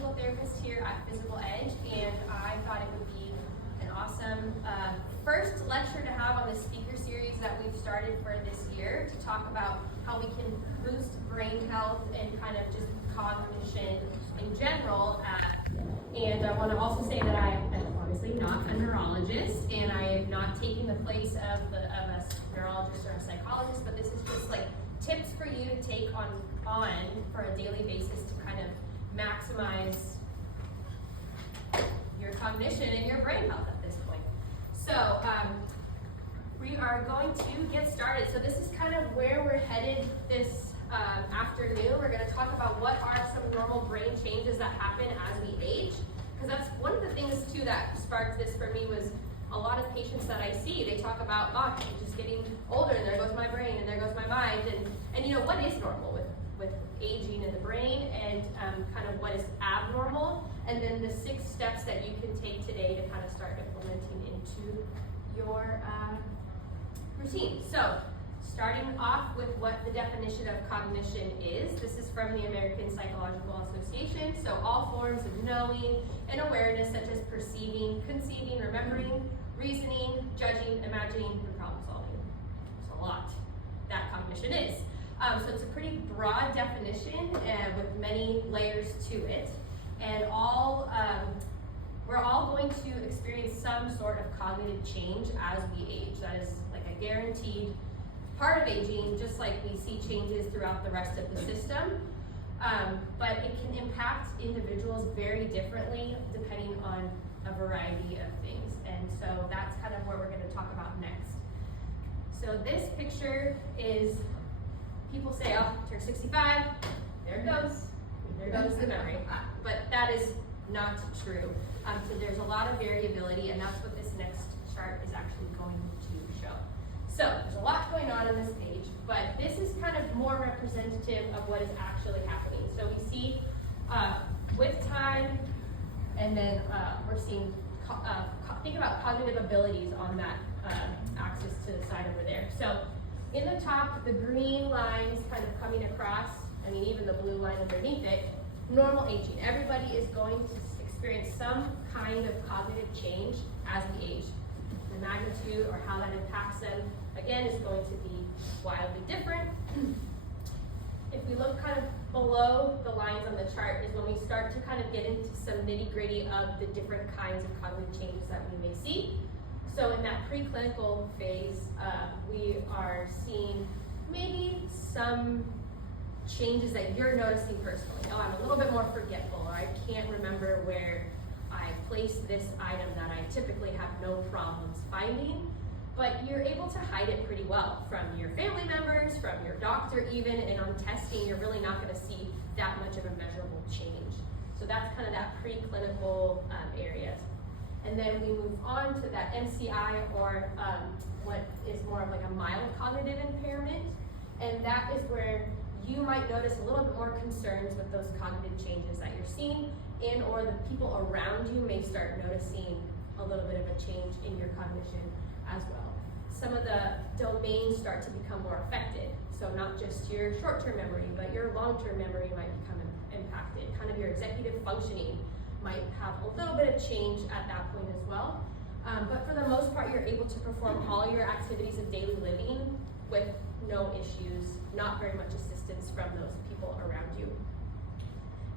physical therapist here at Physical Edge, and I thought it would be an awesome first lecture to have on this speaker series that we've started for this year to talk about how we can boost brain health and kind of just cognition in general. And I want to also say that I am obviously not a neurologist, and I am not taking the place of a neurologist or a psychologist, but this is just like tips for you to take on for a daily basis to kind of maximize your cognition and your brain health at this point. So we are going to get started. So this is kind of where we're headed this afternoon. We're going to talk about what are some normal brain changes that happen as we age, because that's one of the things too that sparked this for me was a lot of patients that I see, they talk about, oh, I'm just getting older and there goes my brain and there goes my mind, and you know, what is normal with aging in the brain, and kind of what is abnormal, and then the 6 steps that you can take today to kind of start implementing into your routine. So starting off with what the definition of cognition is, this is from the American Psychological Association. So all forms of knowing and awareness such as perceiving, conceiving, remembering, reasoning, judging, imagining, and problem solving. It's a lot that cognition is. So it's a pretty broad definition with many layers to it. And we're all going to experience some sort of cognitive change as we age. That is like a guaranteed part of aging, just like we see changes throughout the rest of the system. But it can impact individuals very differently depending on a variety of things. And so that's kind of what we're going to talk about next. So this picture is, people say, oh, turn 65, there goes the memory. But that is not true. So there's a lot of variability, and that's what this next chart is actually going to show. So there's a lot going on this page, but this is kind of more representative of what is actually happening. So we see with time, and then we're seeing, think about cognitive abilities on that axis to the side over there. So in the top, the green lines kind of coming across, I mean even the blue line underneath it, normal aging. Everybody is going to experience some kind of cognitive change as we age. The magnitude or how that impacts them, again, is going to be wildly different. If we look kind of below the lines on the chart is when we start to kind of get into some nitty-gritty of the different kinds of cognitive changes that we may see. So in that preclinical phase, we are seeing maybe some changes that you're noticing personally. Oh, I'm a little bit more forgetful, or I can't remember where I placed this item that I typically have no problems finding, but you're able to hide it pretty well from your family members, from your doctor even, and on testing, you're really not going to see that much of a measurable change. So that's kind of that preclinical area. And then we move on to that MCI, or what is more of like a mild cognitive impairment, and that is where you might notice a little bit more concerns with those cognitive changes that you're seeing, and or the people around you may start noticing a little bit of a change in your cognition as well. Some of the domains start to become more affected. So not just your short-term memory, but your long-term memory might become impacted. Kind of your executive functioning might have a little bit of change at that point as well. But for the most part, you're able to perform all your activities of daily living with no issues, not very much assistance from those people around you.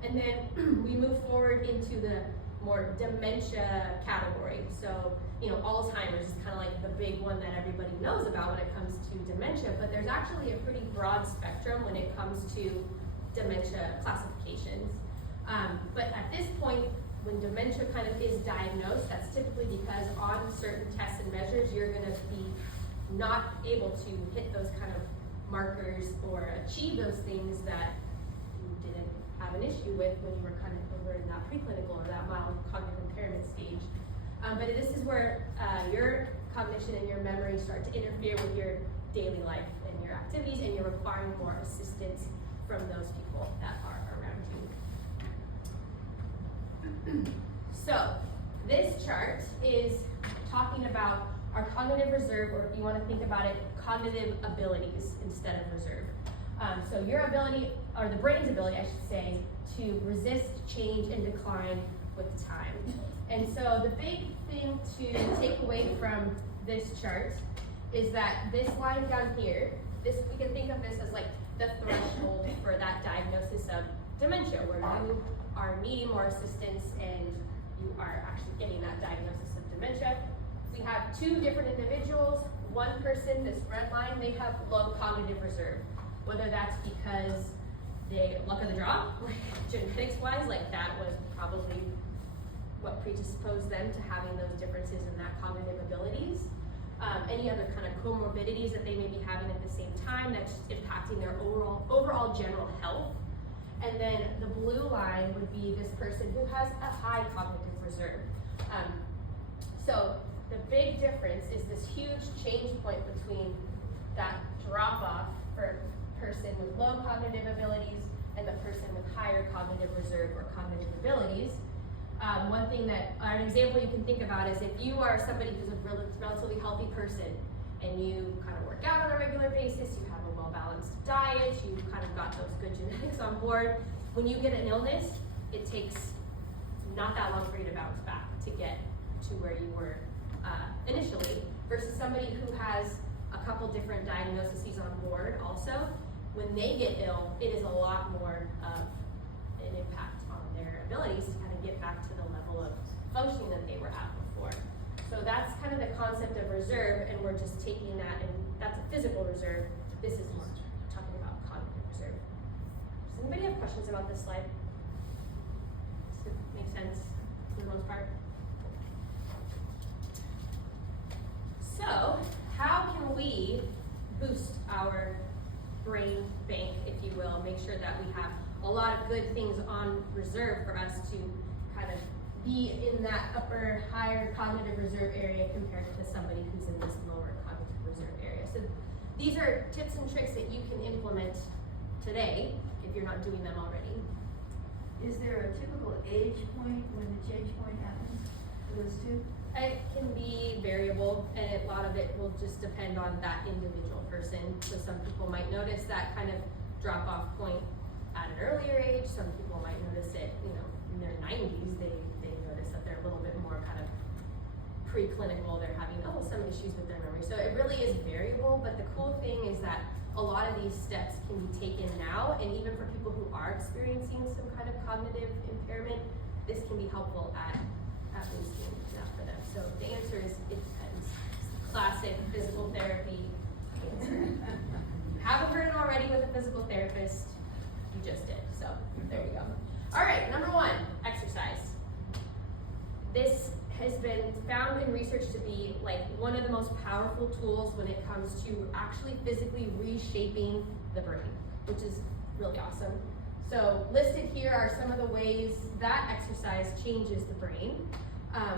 And then we move forward into the more dementia category. So, you know, Alzheimer's is kind of like the big one that everybody knows about when it comes to dementia, but there's actually a pretty broad spectrum when it comes to dementia classifications. But at this point, when dementia kind of is diagnosed, that's typically because on certain tests and measures, you're going to be not able to hit those kind of markers or achieve those things that you didn't have an issue with when you were kind of over in that preclinical or that mild cognitive impairment stage. But this is where your cognition and your memory start to interfere with your daily life and your activities, and you're requiring more assistance from those people that are around you. So this chart is talking about our cognitive reserve, or if you want to think about it, cognitive abilities instead of reserve. So your ability, or the brain's ability, I should say, to resist change and decline with time. And so the big thing to take away from this chart is that this line down here, this, we can think of this as like the threshold for that diagnosis of dementia, where you are needing more assistance and you are actually getting that diagnosis of dementia. We have two different individuals. One person, this red line, they have low cognitive reserve. Whether that's because they, luck of the draw, like genetics-wise, like that was probably what predisposed them to having those differences in that cognitive abilities. Any other kind of comorbidities that they may be having at the same time that's impacting their overall general health. And then the blue line would be this person who has a high cognitive reserve. So the big difference is this huge change point between that drop off for person with low cognitive abilities and the person with higher cognitive reserve or cognitive abilities. One thing that, an example you can think about is if you are somebody who's a relatively healthy person and you kind of work out on a regular basis, you have a well-balanced diet, you've kind of got those good genetics on board, when you get an illness, it takes not that long for you to bounce back to get to where you were initially, versus somebody who has a couple different diagnoses on board also. When they get ill, it is a lot more of an impact on their abilities to kind of get back to the level of functioning that they were at before. So that's kind of the concept of reserve, and we're just taking that, and that's a physical reserve. This is more talking about cognitive reserve. Does anybody have questions about this slide? Does it make sense for the most part? So, how can we boost our brain bank, if you will, make sure that we have a lot of good things on reserve for us to kind of be in that upper, higher cognitive reserve area compared to somebody who's in this lower cognitive reserve area. So these are tips and tricks that you can implement today if you're not doing them already. Is there a typical age point when the change point happens for those two? It can be variable, and a lot of it will just depend on that individual person. So some people might notice that kind of drop-off point at an earlier age. Some people might notice it, you know, in their 90s, they notice that they're a little bit more kind of preclinical. They're having some issues with their memory. So it really is variable, but the cool thing is that a lot of these steps can be taken now, and even for people who are experiencing some kind of cognitive impairment, this can be helpful at boosting that for them. So the answer is it depends. It's the classic physical therapy answer. If you haven't heard it already with a physical therapist, you just did. So there you go. All right, number one, exercise. This has been found in research to be like one of the most powerful tools when it comes to actually physically reshaping the brain, which is really awesome. So listed here are some of the ways that exercise changes the brain.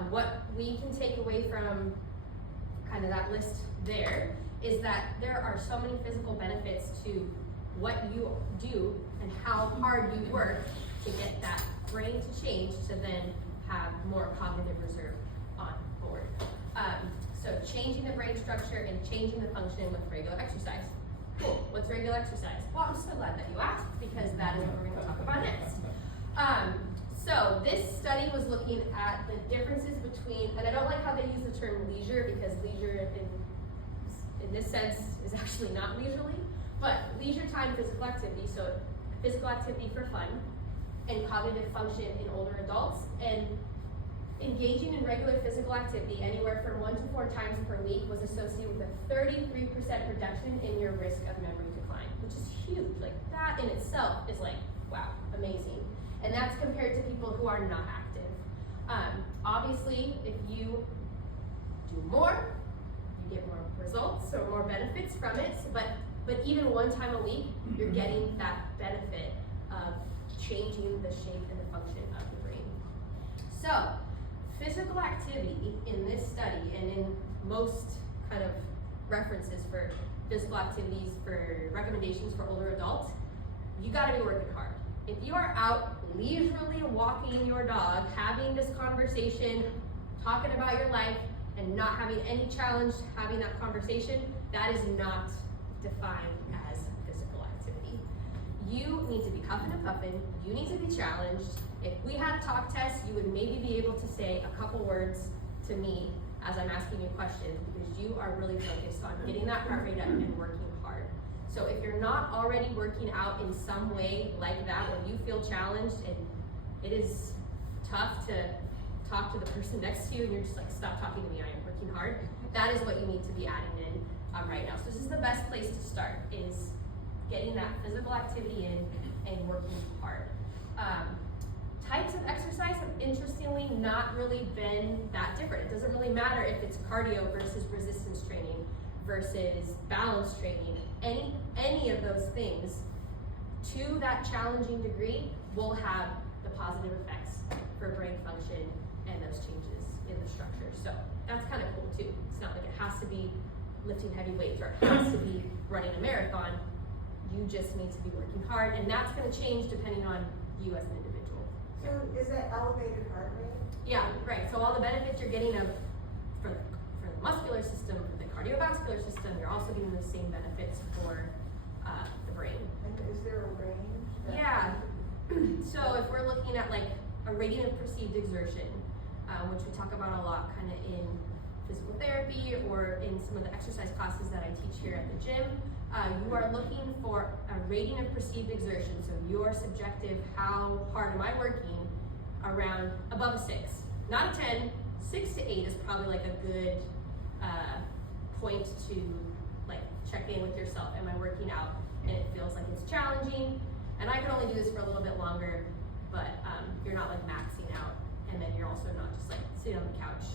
What we can take away from kind of that list there is that there are so many physical benefits to what you do and how hard you work to get that brain to change to then have more cognitive reserve on board. So changing the brain structure and changing the function with regular exercise. Cool, what's regular exercise? Well, I'm so glad that you asked, because that is what we're going to talk about next. So this study was looking at the differences between, and I don't like how they use the term leisure, because leisure in this sense is actually not leisurely, but leisure time physical activity, so physical activity for fun, and cognitive function in older adults, and engaging in regular physical activity anywhere from 1 to 4 times per week was associated with a 33% reduction in your risk of memory decline, which is huge. Like that in itself is like, wow, amazing. And that's compared to people who are not active. Obviously, if you do more, you get more results or more benefits from it, but even 1 time a week, you're getting that benefit of changing the shape and the function of the brain. So, physical activity in this study and in most kind of references for physical activities for recommendations for older adults, you gotta be working hard. If you are out leisurely walking your dog, having this conversation, talking about your life, and not having any challenge having that conversation, that is not defined as physical activity. you need to be cuffing and puffing, you need to be challenged. If we had talk tests, you would maybe be able to say a couple words to me as I'm asking you questions, because you are really focused on getting that heart rate up and working hard. So if you're not already working out in some way like that, when you feel challenged and it is tough to talk to the person next to you and you're just like, stop talking to me, I am working hard, that is what you need to be adding in right now. So this is the best place to start, is getting that physical activity in and working hard. Types of exercise have interestingly not really been that different. It doesn't really matter if it's cardio versus resistance training versus balance training. Any of those things, to that challenging degree, will have the positive effects for brain function and those changes in the structure. So that's kind of cool too. It's not like it has to be lifting heavy weights or it has to be running a marathon. You just need to be working hard, and that's going to change depending on you as an individual. So is that elevated heart rate? Yeah, right. So all the benefits you're getting for the muscular system, for the cardiovascular system, you're also getting those same benefits for the brain. And is there a range? Yeah. So if we're looking at like a rating of perceived exertion, which we talk about a lot kind of in physical therapy or in some of the exercise classes that I teach here at the gym, you are looking for a rating of perceived exertion. So your subjective, how hard am I working, around above a 6. Not a 10, 6 to 8 is probably like a good point to like check in with yourself. Am I working out? And it feels like it's challenging. And I can only do this for a little bit longer, but you're not like maxing out. And then you're also not just like sitting on the couch,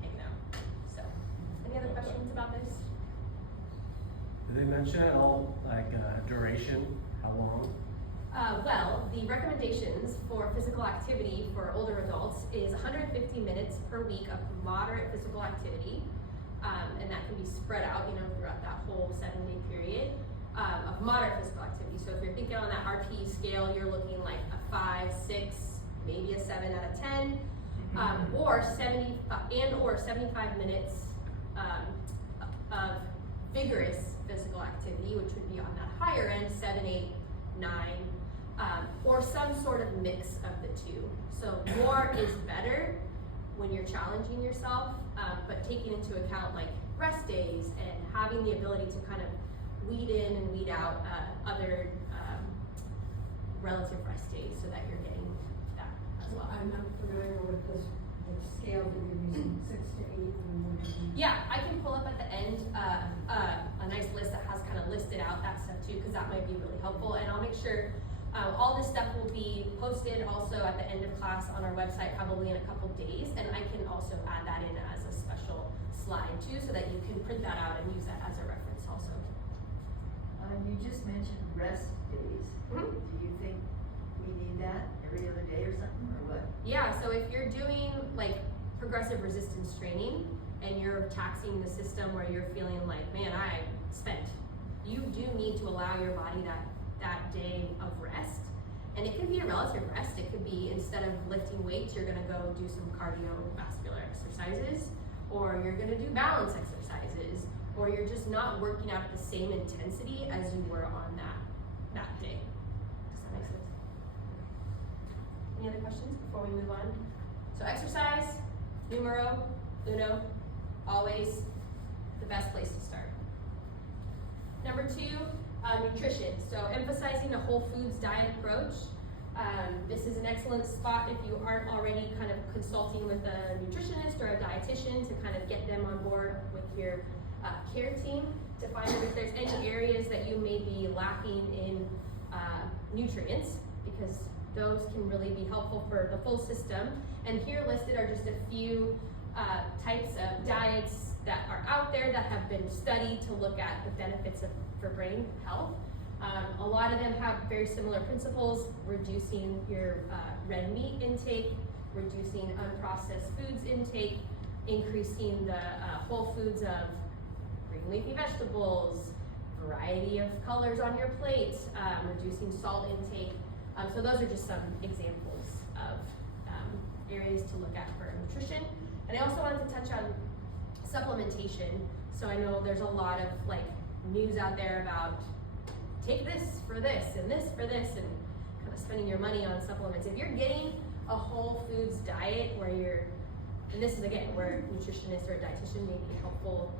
hanging out. So, any other questions about this? Did they mention at all, like, duration, how long? Well, the recommendations for physical activity for older adults is 150 minutes per week of moderate physical activity, and that can be spread out, throughout that whole 7-day period of moderate physical activity. So if you're thinking on that RPE scale, you're looking like a 5, 6, maybe a 7 out of 10, or 75 minutes of vigorous physical activity, which would be on that higher end, 7, 8, 9, or some sort of mix of the two. So more is better when you're challenging yourself, but taking into account like rest days and having the ability to kind of weed in and weed out other relative rest days so that you're getting that as well. I'm not familiar with the scale that you're using, 6 to 8. Yeah, I can pull up at the end a nice list that has kind of listed out that stuff too, because that might be really helpful. And I'll make sure all this stuff will be posted also at the end of class on our website, probably in a couple days. And I can also add that in as a special slide too, so that you can print that out and use that as a reference also. You just mentioned rest days. Mm-hmm. Do you think we need that every other day or something, or what? Yeah, so if you're doing like progressive resistance training and you're taxing the system where you're feeling like, man, I'm spent, you do need to allow your body that day of rest. And it could be a relative rest. It could be, instead of lifting weights, you're gonna go do some cardiovascular exercises, or you're gonna do balance exercises, or you're just not working out at the same intensity as you were on that day. Does that make sense? Any other questions before we move on? So exercise, numero uno, always the best place to start. Number 2, nutrition. So emphasizing a whole foods diet approach. This is an excellent spot if you aren't already kind of consulting with a nutritionist or a dietitian to kind of get them on board with your care team to find out if there's any areas that you may be lacking in nutrients, because those can really be helpful for the full system. And here listed are just a few types of diets that are out there that have been studied to look at the benefits for brain health. A lot of them have very similar principles: reducing your red meat intake, reducing unprocessed foods intake, increasing the whole foods of green leafy vegetables, variety of colors on your plate, reducing salt intake. So those are just some examples of areas to look at for nutrition. And I also wanted to touch on supplementation. So I know there's a lot of like news out there about take this for this and this for this, and kind of spending your money on supplements. If you're getting a whole foods diet where you're, and this is again where a nutritionist or a dietitian may be helpful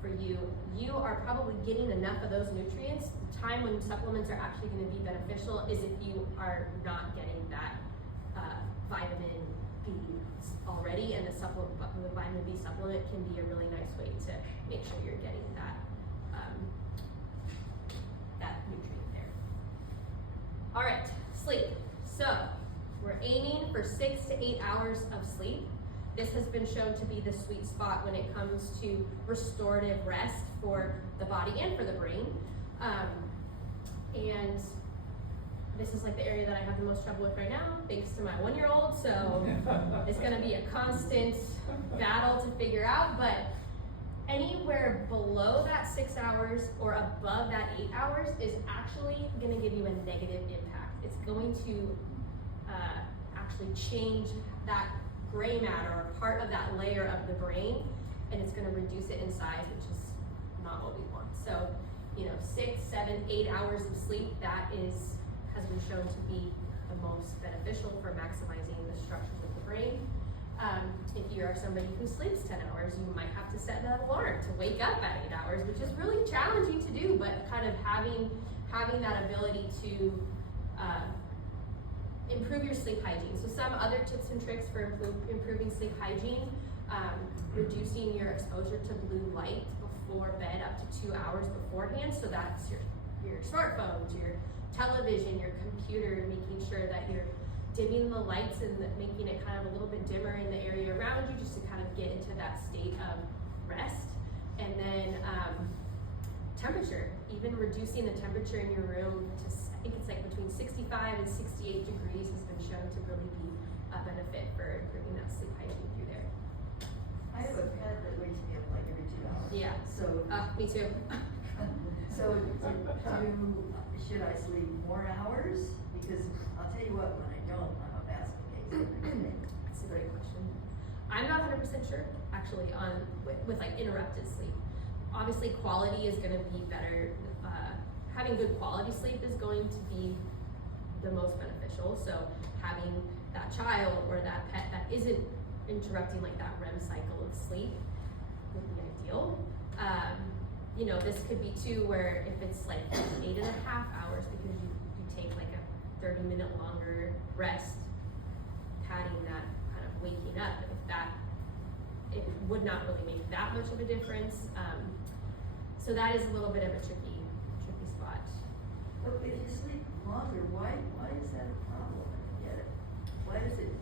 for you, you are probably getting enough of those nutrients. The time when supplements are actually going to be beneficial is if you are not getting that vitamin B already, and the vitamin B supplement can be a really nice way to make sure you're getting that that nutrient there. All right, sleep. So we're aiming for 6 to 8 hours of sleep. This has been shown to be the sweet spot when it comes to restorative rest for the body and for the brain. And this is like the area that I have the most trouble with right now, thanks to my 1-year-old. So it's gonna be a constant battle to figure out, but anywhere below that 6 hours or above that 8 hours is actually gonna give you a negative impact. It's going to actually change that gray matter or part of that layer of the brain, and it's gonna reduce it in size, which is not what we want. So, 6, 7, 8 hours of sleep, that has been shown to be the most beneficial for maximizing the structures of the brain. If you are somebody who sleeps 10 hours, you might have to set that alarm to wake up at 8 hours, which is really challenging to do, but kind of having that ability to improve your sleep hygiene. So some other tips and tricks for improving sleep hygiene, reducing your exposure to blue light before bed up to 2 hours beforehand. So that's your smartphones, your television, your computer, making sure that you're dimming the lights and making it kind of a little bit dimmer in the area around you, just to kind of get into that state of rest. And then temperature, even reducing the temperature in your room to, I think it's like between 65 and 68 degrees has been shown to really be a benefit for improving that sleep hygiene through there. I have a pet that wakes me up like every 2 hours. Yeah. So, Me too. should I sleep more hours? Because I'll tell you what, when I don't, I'm a basket case. That's a great question. I'm not 100% sure, actually, on with like interrupted sleep. Obviously, quality is going to be better. Having good quality sleep is going to be the most beneficial. So having that child or that pet that isn't interrupting like that REM cycle of sleep would be ideal. This could be too where if it's like 8.5 hours because you take like a 30-minute longer rest, padding that kind of waking up, it would not really make that much of a difference. So that is a little bit of a tricky spot. But if you sleep longer, why is that a problem? I don't get it. Why does it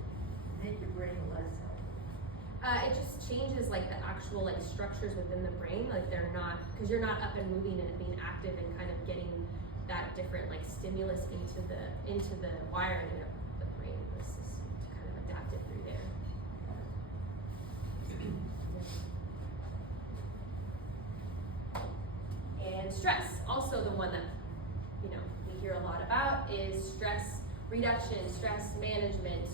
make your brain less healthy? It just changes like the actual like structures within the brain, like they're not, because you're not up and moving and being active and kind of getting that different like stimulus into the wiring of the brain system to kind of adapt it through there. And stress, also the one that we hear a lot about is stress reduction, stress management.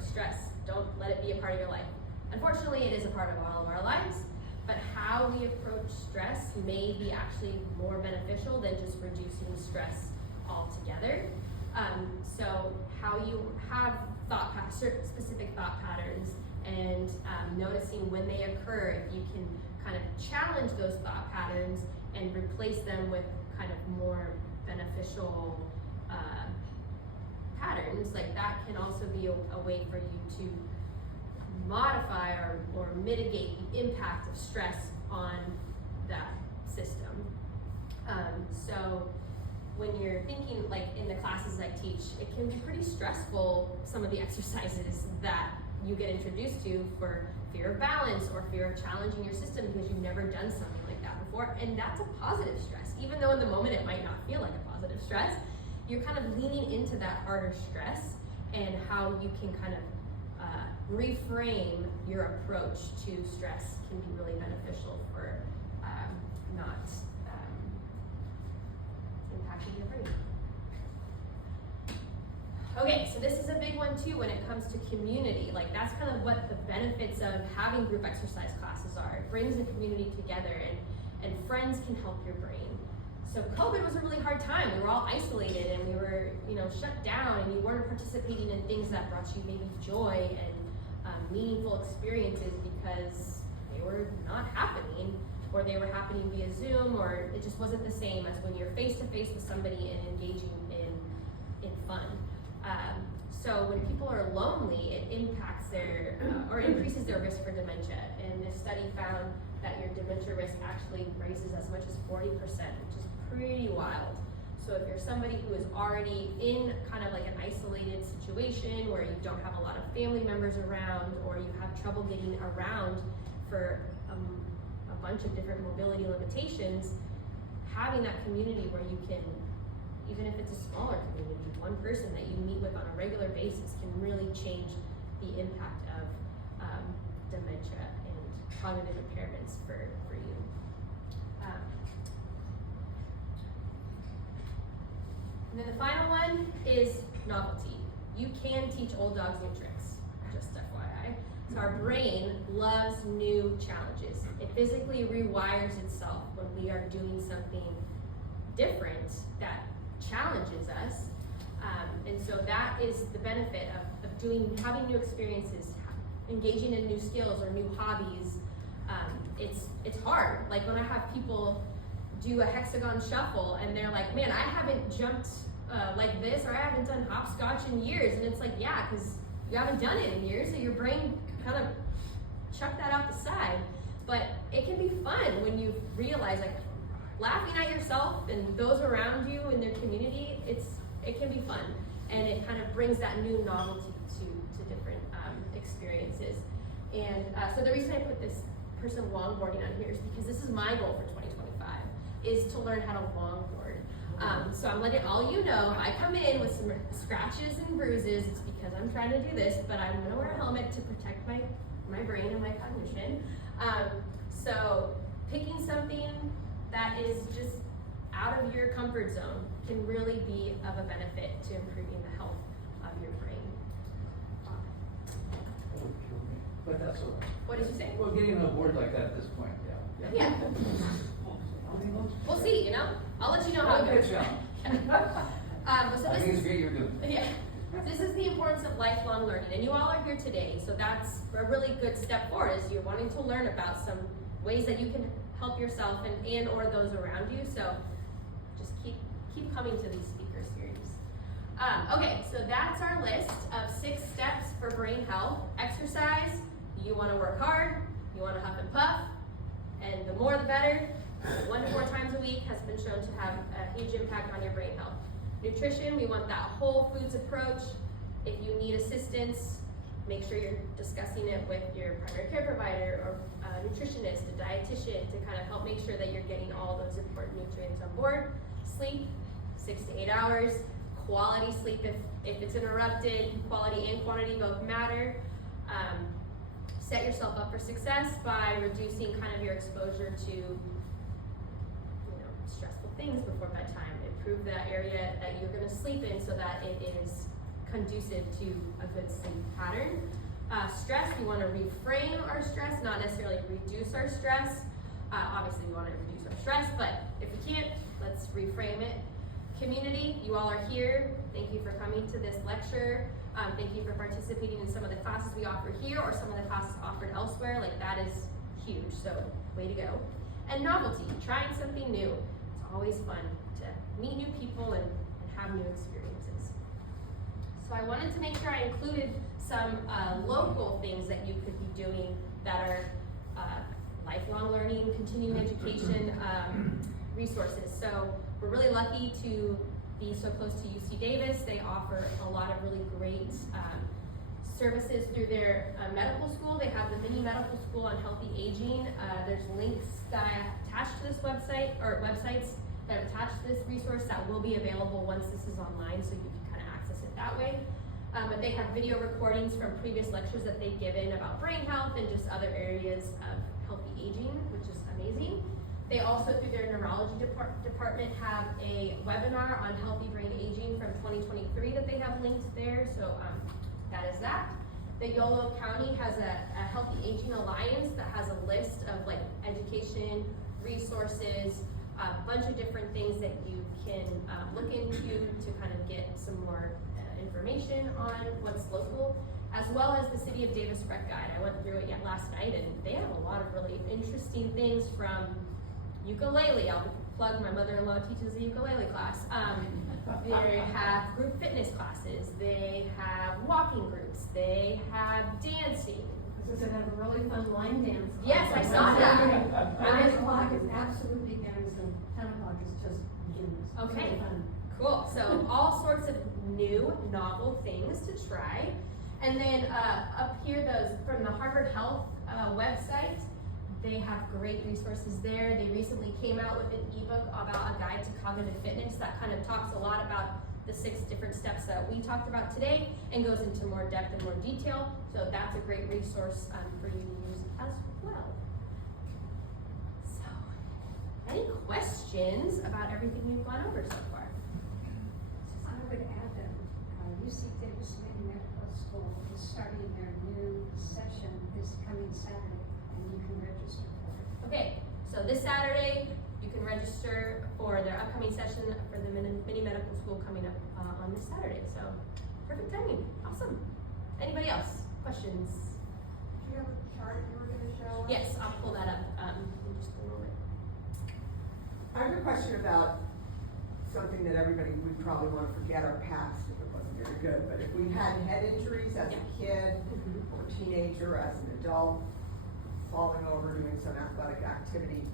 Stress, don't let it be a part of your life. Unfortunately, it is a part of all of our lives, but how we approach stress may be actually more beneficial than just reducing stress altogether. So how you have specific thought patterns and noticing when they occur, if you can kind of challenge those thought patterns and replace them with kind of more beneficial patterns, like that can also be a way for you to modify or mitigate the impact of stress on that system. So when you're thinking, like in the classes I teach, it can be pretty stressful, some of the exercises that you get introduced to for fear of balance or fear of challenging your system because you've never done something like that before. And that's a positive stress. Even though in the moment it might not feel like a positive stress, you're kind of leaning into that harder stress and how you can kind of reframe your approach to stress can be really beneficial for not impacting your brain. Okay, so this is a big one too when it comes to community. Like that's kind of what the benefits of having group exercise classes are. It brings the community together and friends can help your brain. So COVID was a really hard time. We were all isolated and we were, shut down, and you weren't participating in things that brought you maybe joy and meaningful experiences because they were not happening, or they were happening via Zoom, or it just wasn't the same as when you're face to face with somebody and engaging in fun. So when people are lonely, it impacts their, or increases their risk for dementia. And this study found that your dementia risk actually raises as much as 40%, which is pretty wild. So if you're somebody who is already in kind of like an isolated situation where you don't have a lot of family members around, or you have trouble getting around for a bunch of different mobility limitations, having that community where you can, even if it's a smaller community, one person that you meet with on a regular basis can really change the impact of dementia and cognitive impairments for you. And then the final one is novelty. You can teach old dogs new tricks, just FYI. So our brain loves new challenges. It physically rewires itself when we are doing something different that challenges us. And so that is the benefit of having new experiences, engaging in new skills or new hobbies. It's hard. Like when I have people do a hexagon shuffle and they're like, man, I haven't jumped like this, or I haven't done hopscotch in years. And it's like, yeah, because you haven't done it in years, so your brain kind of chucked that out the side. But it can be fun when you realize, like, laughing at yourself and those around you in their community, it can be fun. And it kind of brings that new novelty to different experiences. And so the reason I put this person longboarding on here is because this is my goal for 2025, is to learn how to longboard. So I'm letting all you know, if I come in with some scratches and bruises, it's because I'm trying to do this, but I'm gonna wear a helmet to protect my brain and my cognition. So picking something that is just out of your comfort zone can really be of a benefit to improving the health of your brain. But that's all right. What did you say? Well, getting on board like that at this point, yeah. Yeah. We'll see, I'll let you know how it Good goes. job. So I this think it's is, great you're doing. yeah, this is the importance of lifelong learning, and you all are here today, so that's a really good step forward, is you're wanting to learn about some ways that you can help yourself and or those around you. So just keep coming to these speaker series. Okay, so that's our list of 6 steps for brain health. Exercise, you want to work hard, you want to huff and puff, and the more the better. 1 to 4 times a week has been shown to have a huge impact on your brain health. Nutrition, we want that whole foods approach. If you need assistance, make sure you're discussing it with your primary care provider or a nutritionist, a dietitian, to kind of help make sure that you're getting all those important nutrients on board. Sleep, 6 to 8 hours. Quality sleep, if it's interrupted, quality and quantity both matter. Set yourself up for success by reducing kind of your exposure to stressful things before bedtime. Improve that area that you're going to sleep in so that it is conducive to a good sleep pattern. Stress, we want to reframe our stress, not necessarily reduce our stress. Obviously we want to reduce our stress, but if we can't, let's reframe it. Community, you all are here. Thank you for coming to this lecture. Thank you for participating in some of the classes we offer here or some of the classes offered elsewhere. Like, that is huge, so way to go. And novelty, trying something new. It's always fun to meet new people and have new experiences. So I wanted to make sure I included some local things that you could be doing that are lifelong learning, continuing education resources. So we're really lucky to be so close to UC Davis. They offer a lot of really great services through their medical school. They have the mini medical school on healthy aging. There's links that I attached to this website, or websites that are attached to this resource that will be available once this is online, so you can kind of access it that way. But they have video recordings from previous lectures that they've given about brain health and just other areas of healthy aging, which is amazing. They also, through their neurology department, have a webinar on healthy brain aging from 2023 that they have linked there, so that is that. The Yolo County has a Healthy Aging Alliance that has a list of like education, resources, a bunch of different things that you can look into to kind of get some more information on what's local, as well as the City of Davis Rec Guide. I went through it yet last night, and they have a lot of really interesting things from ukulele. I'll plug my mother-in-law teaches a ukulele class. They have group fitness classes. They have walking groups. They have dancing. Because they have a really fun line dance. Yes, I saw that. 9 o'clock is absolute beginners and 10 o'clock is just beginners. It's Okay. really fun. Cool. So all sorts of new, novel things to try. And then up here, those from the Harvard Health website, they have great resources there. They recently came out with an ebook about a guide to cognitive fitness that kind of talks a lot about the 6 different steps that we talked about today and goes into more depth and more detail. So that's a great resource for you to use as well. So, any questions about everything we've gone over so far? I would add that UC Davis Medical School is starting their new session this coming Saturday, and you can register for it. Okay, so this Saturday, you can register for their upcoming session for the mini medical school coming up on this Saturday. So, perfect timing. Awesome. Anybody else? Questions? Do you have a chart you were gonna show us? Yes, I'll pull that up in just a moment. I have a question about something that everybody would probably want to forget our past if it wasn't very good, but if we had head injuries as a kid or teenager, as an adult, falling over, doing some athletic activity,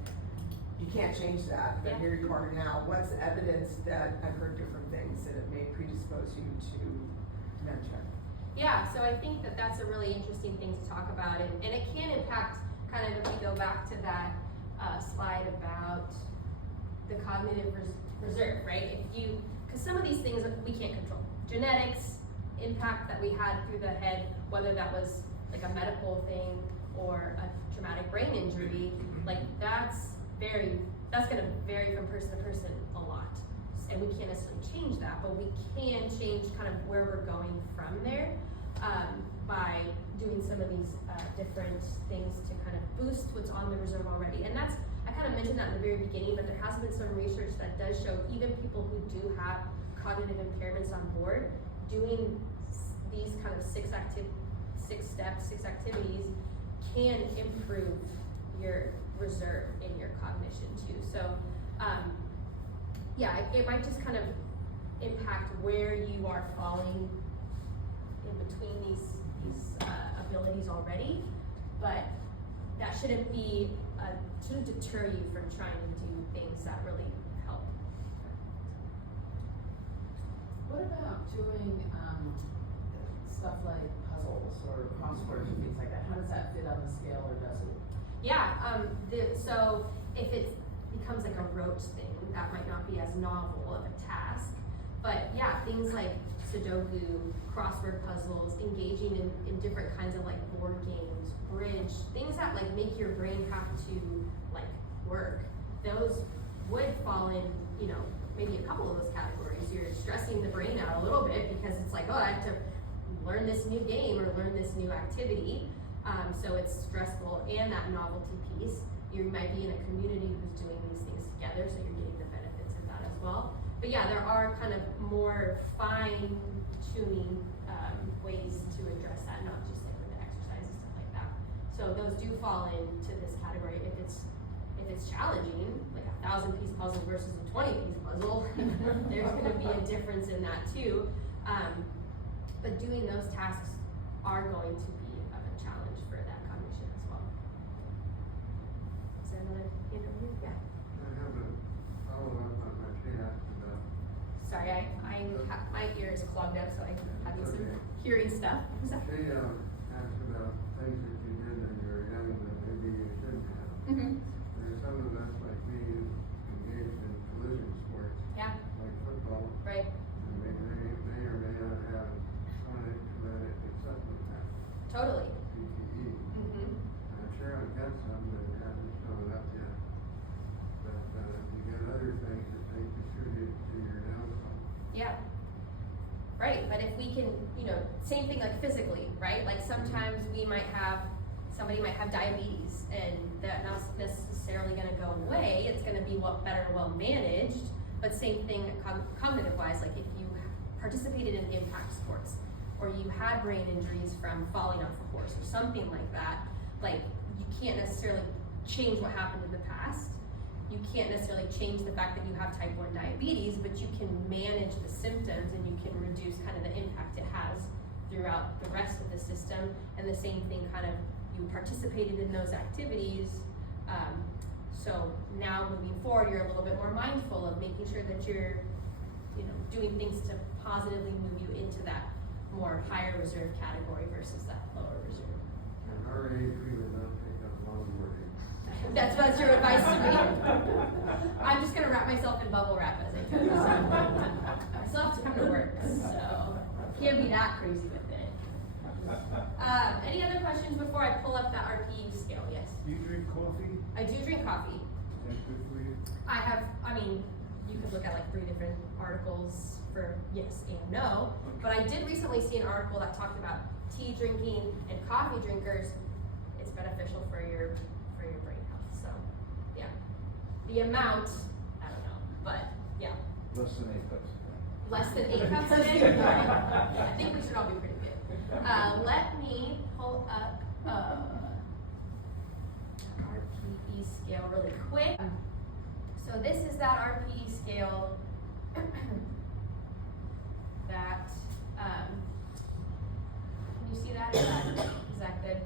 you can't change that, but Yeah. here you are now. What's evidence that I've heard different things that it may predispose you to dementia? Yeah, so I think that that's a really interesting thing to talk about, and it can impact kind of if we go back to that slide about the cognitive reserve, right? Because some of these things we can't control. Genetics, impact that we had through the head, whether that was like a medical thing or a traumatic brain injury, like that's gonna vary from person to person a lot. And we can't necessarily change that, but we can change kind of where we're going from there by doing some of these different things to kind of boost what's on the reserve already. And that's, I kind of mentioned that in the very beginning, but there has been some research that does show even people who do have cognitive impairments on board, doing these kind of 6 steps, 6 activities can improve your reserve in your cognition too. So, yeah, it might just kind of impact where you are falling in between these abilities already, but that shouldn't deter you from trying to do things that really help. What about doing stuff like puzzles or crosswords and things like that? How does that fit on the scale, or does it? Yeah, so if it becomes like a rote thing, that might not be as novel of a task. But yeah, things like Sudoku, crossword puzzles, engaging in different kinds of like board games, bridge, things that like make your brain have to like work. Those would fall in, maybe a couple of those categories. You're stressing the brain out a little bit because it's like, oh, I have to learn this new game or learn this new activity. So it's stressful, and that novelty piece. You might be in a community who's doing these things together, so you're getting the benefits of that as well. But yeah, there are kind of more fine-tuning ways to address that, not just like with the exercise and stuff like that. So those do fall into this category. If it's challenging, like a 1,000-piece puzzle versus a 20-piece puzzle, there's going to be a difference in that too. But doing those tasks are going to be a challenge for that cognition as well. Is there another hand over here? Yeah. I have a follow-up on what she asked about. Sorry, my ear is clogged up, so I'm having some hearing stuff. She asked about things that you did when you were young that maybe you shouldn't have. Mm-hmm. There's some of us like me who engaged in collision sports, Yeah, like football, right. and they may or may not have chronic traumatic encephalopathy, Totally. CTE. Mm-hmm. I'm sure I've got some that haven't shown up yet, but you get other things that may contribute to your downfall. Yeah. Right, but if we can, same thing like physically, right? Like sometimes we might have somebody might have diabetes, and that's not necessarily gonna go away. It's gonna be better well managed, but same thing cognitive wise, like if you participated in impact sports, or you had brain injuries from falling off a horse or something like that, like you can't necessarily change what happened in the past. You can't necessarily change the fact that you have type 1 diabetes, but you can manage the symptoms and you can reduce kind of the impact it has throughout the rest of the system. And the same thing, kind of, you participated in those activities. So now moving forward, you're a little bit more mindful of making sure that you're, doing things to positively move you into that more higher reserve category versus that lower reserve. At our age, we would not take up longboarding. That's your advice to me. I'm just gonna wrap myself in bubble wrap as I go. I still have to come to work, so can't be that crazy with it. Any other questions before I pull up that RPE scale? Yes. Do you drink coffee? I do drink coffee. Is that good for you? You could look at like 3 different articles for yes and no, but I did recently see an article that talked about tea drinking and coffee drinkers. It's beneficial for your brain health. So, yeah. The amount, I don't know, but yeah. Less than 8 cups. Less than 8 cups a day? I think we should all be pretty good. Let me pull up RPE scale really quick. So this is that RPE scale that, can you see that? Is that good?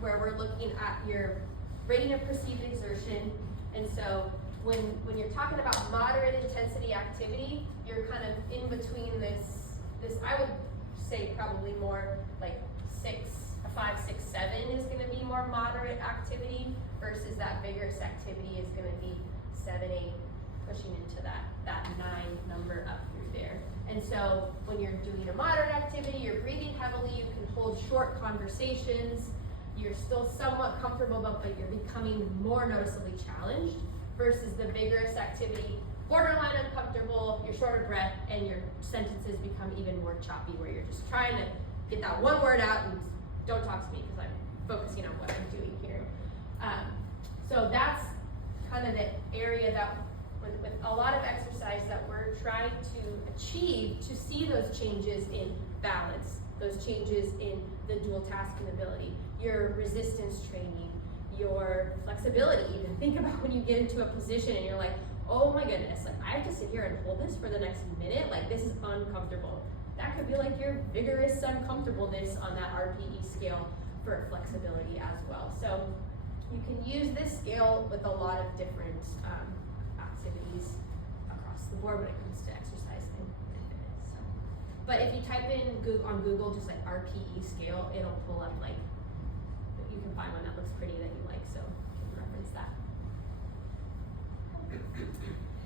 Where we're looking at your rating of perceived exertion. And so when you're talking about moderate intensity activity, you're kind of in between this I would say probably more like 5, 6, 7 is gonna be more moderate activity versus that vigorous activity is gonna be 7, 8, pushing into that 9 number up through there. And so when you're doing a moderate activity, you're breathing heavily, you can hold short conversations, you're still somewhat comfortable, but you're becoming more noticeably challenged versus the vigorous activity, borderline uncomfortable, you're short of breath, and your sentences become even more choppy where you're just trying to get that one word out and don't talk to me because I'm focusing on what I'm doing here. So that's kind of the area that with a lot of exercise that we're trying to achieve to see those changes in balance, those changes in the dual tasking ability, your resistance training, your flexibility. Even think about when you get into a position and you're like, oh my goodness, like I have to sit here and hold this for the next minute, like this is uncomfortable. That could be like your vigorous uncomfortableness on that RPE scale for flexibility as well. So you can use this scale with a lot of different activities across the board when it comes to exercise and fitness. So. But if you type in on Google just like RPE scale, it'll pull up like, you can find one that looks pretty that you like, so you can reference that.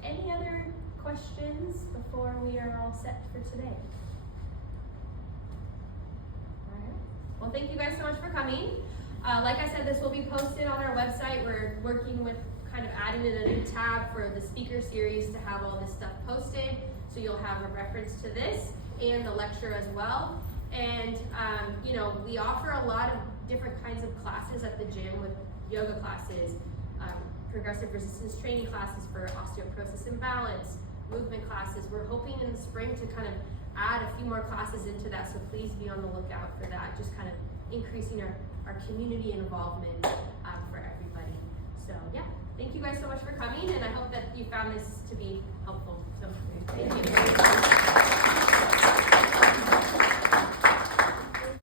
Any other questions before we are all set for today? Alright. Well, thank you guys so much for coming. Like I said, this will be posted on our website. We're working with kind of adding in a new tab for the speaker series to have all this stuff posted. So you'll have a reference to this and the lecture as well. And, we offer a lot of different kinds of classes at the gym with yoga classes, progressive resistance training classes for osteoporosis and balance, movement classes. We're hoping in the spring to kind of add a few more classes into that, so please be on the lookout for that, just kind of increasing our community involvement for everybody. So yeah, thank you guys so much for coming, and I hope that you found this to be helpful. So thank you.